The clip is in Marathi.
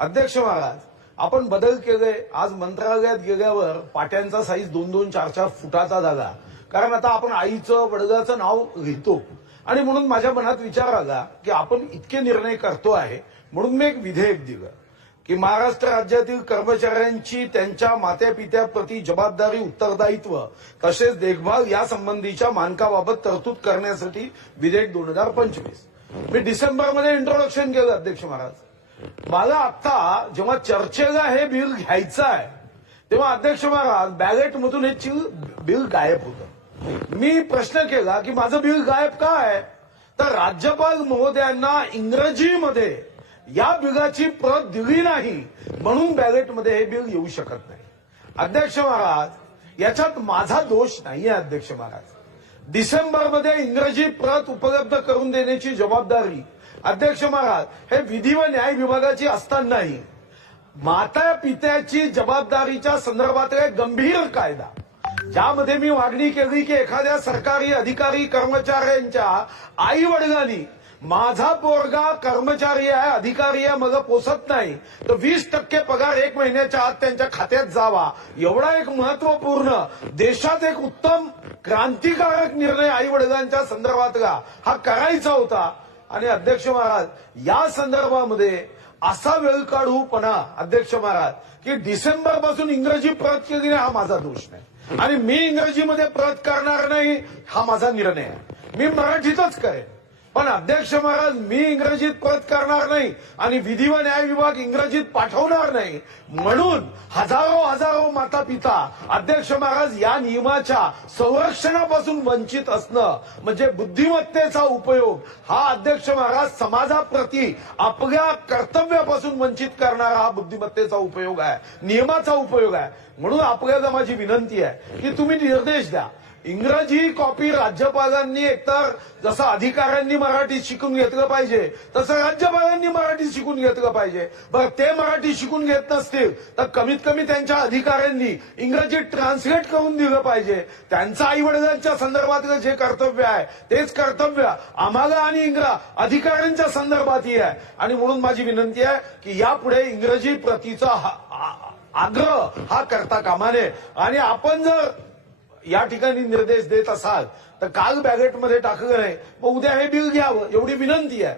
अध्यक्ष महाराज, आपण बदल केले. आज मंत्रालयात गेल्यावर पाट्यांचा साईज 2-2, 4-4 फुटाचा झाला. कारण आता आपण आईचं वडिलाचं नाव लिहितो आणि म्हणून माझ्या मनात विचार आला की आपण इतके निर्णय करतो आहे म्हणून मी एक विधेयक दिलं की महाराष्ट्र राज्यातील कर्मचाऱ्यांची त्यांच्या मात्यापित्याप्रती जबाबदारी, उत्तरदायित्व तसेच देखभाल यासंबंधीच्या मानकाबाबत तरतूद करण्यासाठी विधेयक 2025 मी डिसेंबरमध्ये इंट्रोडक्शन केलं. अध्यक्ष महाराज, मला आता जेव्हा चर्चेला हे बिल घ्यायचं आहे तेव्हा अध्यक्ष महाराज बॅलेटमधून हे बिल गायब होतं. मी प्रश्न केला की माझं बिल गायब का आहे, तर राज्यपाल महोदयांना इंग्रजीमध्ये या बिलाची प्रत दिली नाही म्हणून बॅलेटमध्ये हे बिल येऊ शकत नाही. अध्यक्ष महाराज, याच्यात माझा दोष नाहीये. अध्यक्ष महाराज, डिसेंबरमध्ये इंग्रजी प्रत उपलब्ध करून देण्याची जबाबदारी अध्यक्ष महाराज हे विधी व न्याय विभागाची असतानाही माता पित्याची जबाबदारीच्या संदर्भात एक गंभीर कायदा ज्यामध्ये मी मागणी केली की एखाद्या सरकारी अधिकारी कर्मचाऱ्यांच्या आई वडिलांनी माझा पोरगा कर्मचारी आहे, अधिकारी आहे, मला पोसत नाही तर 20% पगार 1 महिन्याच्या आत त्यांच्या खात्यात जावा, एवढा एक महत्वपूर्ण देशात एक उत्तम क्रांतिकारक निर्णय आई वडिलांच्या संदर्भातला हा करायचा होता. आणि अध्यक्ष महाराज, या संदर्भामध्ये असा वेळ काढूपणा अध्यक्ष महाराज की डिसेंबर पासून इंग्रजी प्रत केली नाही हा माझा दोष नाही आणि मी इंग्रजीमध्ये प्रत करणार नाही हा माझा निर्णय आहे. मी मराठीतच करेन. पण अध्यक्ष महाराज, मी इंग्रजीत प्रत करणार नाही आणि विधी व न्याय विभाग इंग्रजीत पाठवणार नाही म्हणून हजारो माता पिता अध्यक्ष महाराज या नियमाच्या संरक्षणापासून वंचित असणं म्हणजे बुद्धिमत्तेचा उपयोग हा अध्यक्ष महाराज समाजाप्रती आपल्या कर्तव्यापासून वंचित करणारा हा बुद्धिमत्तेचा उपयोग आहे, नियमाचा उपयोग आहे. म्हणून आपल्याला माझी विनंती आहे की तुम्ही निर्देश द्या. इंग्रजी कॉपी राज्यपालांनी एकतर जसं अधिकाऱ्यांनी मराठी शिकून घेतलं पाहिजे तसं राज्यपालांनी मराठी शिकून घेतलं पाहिजे. बरं, ते मराठी शिकून घेत नसतील तर कमीत कमी त्यांच्या अधिकाऱ्यांनी इंग्रजीत ट्रान्सलेट करून दिलं पाहिजे. त्यांचं आई वडिलांच्या संदर्भातलं जे कर्तव्य आहे तेच कर्तव्य आम्हाला आणि अधिकाऱ्यांच्या संदर्भातही आहे. आणि म्हणून माझी विनंती आहे की यापुढे इंग्रजी प्रतीचा आग्रह हा करता कामा नये. आणि आपण जर या ठिकाणी निर्देश देत असाल तर काल बॅलेटमध्ये टाकलं नाही, मग उद्या हे बिल घ्यावं एवढी विनंती आहे.